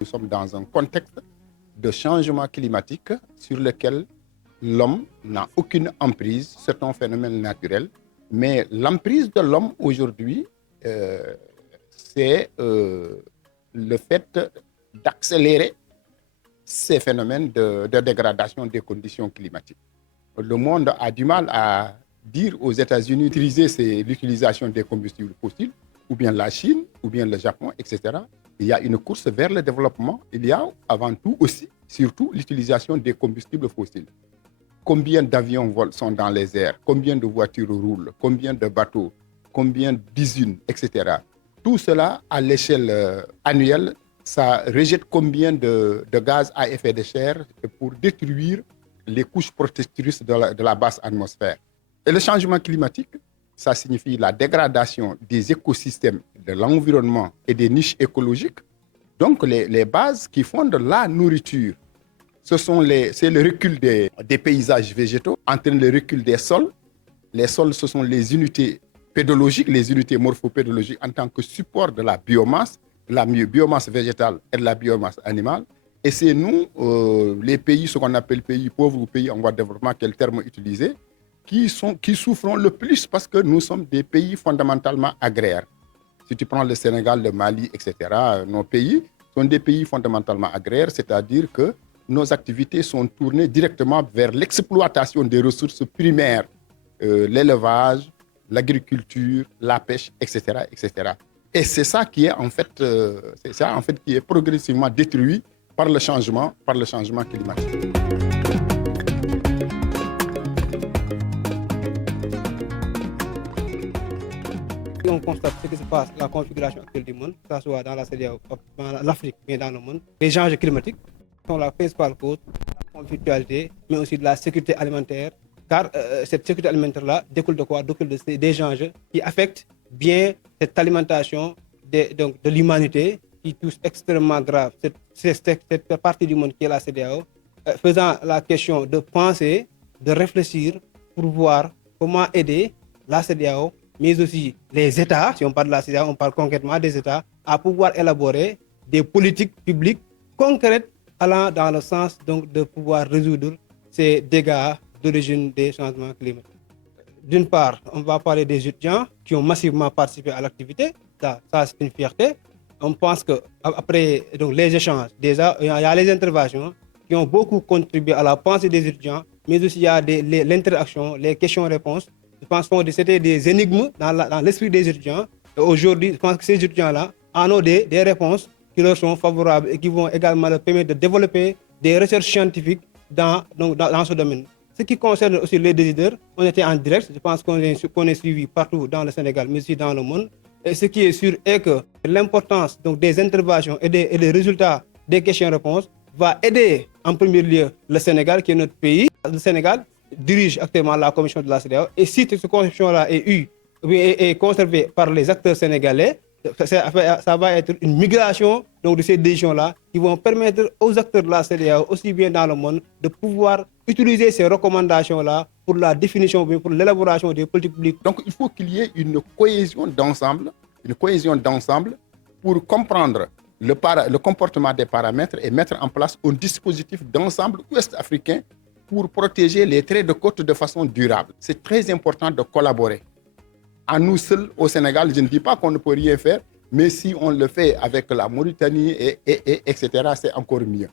Nous sommes dans un contexte de changement climatique sur lequel l'homme n'a aucune emprise. C'est un phénomène naturel. Mais l'emprise de l'homme aujourd'hui, c'est le fait d'accélérer ces phénomènes de dégradation des conditions climatiques. Le monde a du mal à dire aux États-Unis d'utiliser l'utilisation des combustibles fossiles, ou bien la Chine, ou bien le Japon, etc. Il y a une course vers le développement. Il y a avant tout aussi, surtout, l'utilisation des combustibles fossiles. Combien d'avions sont dans les airs? Combien de voitures roulent? Combien de bateaux? Combien d'usines, etc. Tout cela, à l'échelle annuelle, ça rejette combien de gaz à effet de serre pour détruire les couches protectrices de la basse atmosphère. Et le changement climatique, ça signifie la dégradation des écosystèmes, de l'environnement et des niches écologiques. Donc, les bases qui fondent la nourriture, c'est le recul des paysages végétaux, entraîne le recul des sols. Les sols, ce sont les unités pédologiques, les unités morphopédologiques en tant que support de la biomasse végétale et de la biomasse animale. Et c'est nous, les pays, ce qu'on appelle pays pauvres ou pays en voie de développement, quel terme utiliser, qui souffront le plus parce que nous sommes des pays fondamentalement agraires. Si tu prends le Sénégal, le Mali, etc., nos pays sont des pays fondamentalement agraires, c'est-à-dire que nos activités sont tournées directement vers l'exploitation des ressources primaires, l'élevage, l'agriculture, la pêche, etc., etc. Et c'est ça qui est en fait, qui est progressivement détruit par le changement climatique. On constate ce qui se passe, la configuration actuelle du monde, que ce soit dans la CEDEAO, dans l'Afrique, mais dans le monde. Les changements climatiques sont la principale cause de la conflictualité, mais aussi de la sécurité alimentaire. Car cette sécurité alimentaire-là découle de quoi? Découle des enjeux qui affectent bien cette alimentation de l'humanité, qui touche extrêmement grave cette partie du monde qui est la CEDEAO, faisant la question de penser, de réfléchir pour voir comment aider la CEDEAO, mais aussi les États, si on parle de la CEDEAO, on parle concrètement des États, à pouvoir élaborer des politiques publiques concrètes allant dans le sens donc, de pouvoir résoudre ces dégâts d'origine des changements climatiques. D'une part, on va parler des étudiants qui ont massivement participé à l'activité. Ça c'est une fierté. On pense qu'après les échanges, déjà, il y a les interventions qui ont beaucoup contribué à la pensée des étudiants, mais aussi il y a l'interaction, les questions-réponses. Je pense que c'était des énigmes dans l'esprit des étudiants. Et aujourd'hui, je pense que ces étudiants-là en ont des réponses qui leur sont favorables et qui vont également leur permettre de développer des recherches scientifiques dans ce domaine. Ce qui concerne aussi les décideurs, on était en direct, je pense qu'on est suivi partout dans le Sénégal, mais aussi dans le monde. Et ce qui est sûr est que l'importance des interventions et des résultats des questions-réponses va aider en premier lieu le Sénégal, qui est notre pays. Le Sénégal dirige actuellement la commission de la CEDEAO. Et si cette commission-là est conservée par les acteurs sénégalais, ça va être une migration de ces décisions-là qui vont permettre aux acteurs de la CEDEAO, aussi bien dans le monde, de pouvoir utiliser ces recommandations-là pour la définition, pour l'élaboration des politiques publiques. Donc il faut qu'il y ait une cohésion d'ensemble pour comprendre le comportement des paramètres et mettre en place un dispositif d'ensemble ouest-africain pour protéger les traits de côte de façon durable. C'est très important de collaborer. À nous seuls, au Sénégal, je ne dis pas qu'on ne peut rien faire, mais si on le fait avec la Mauritanie, etc., c'est encore mieux.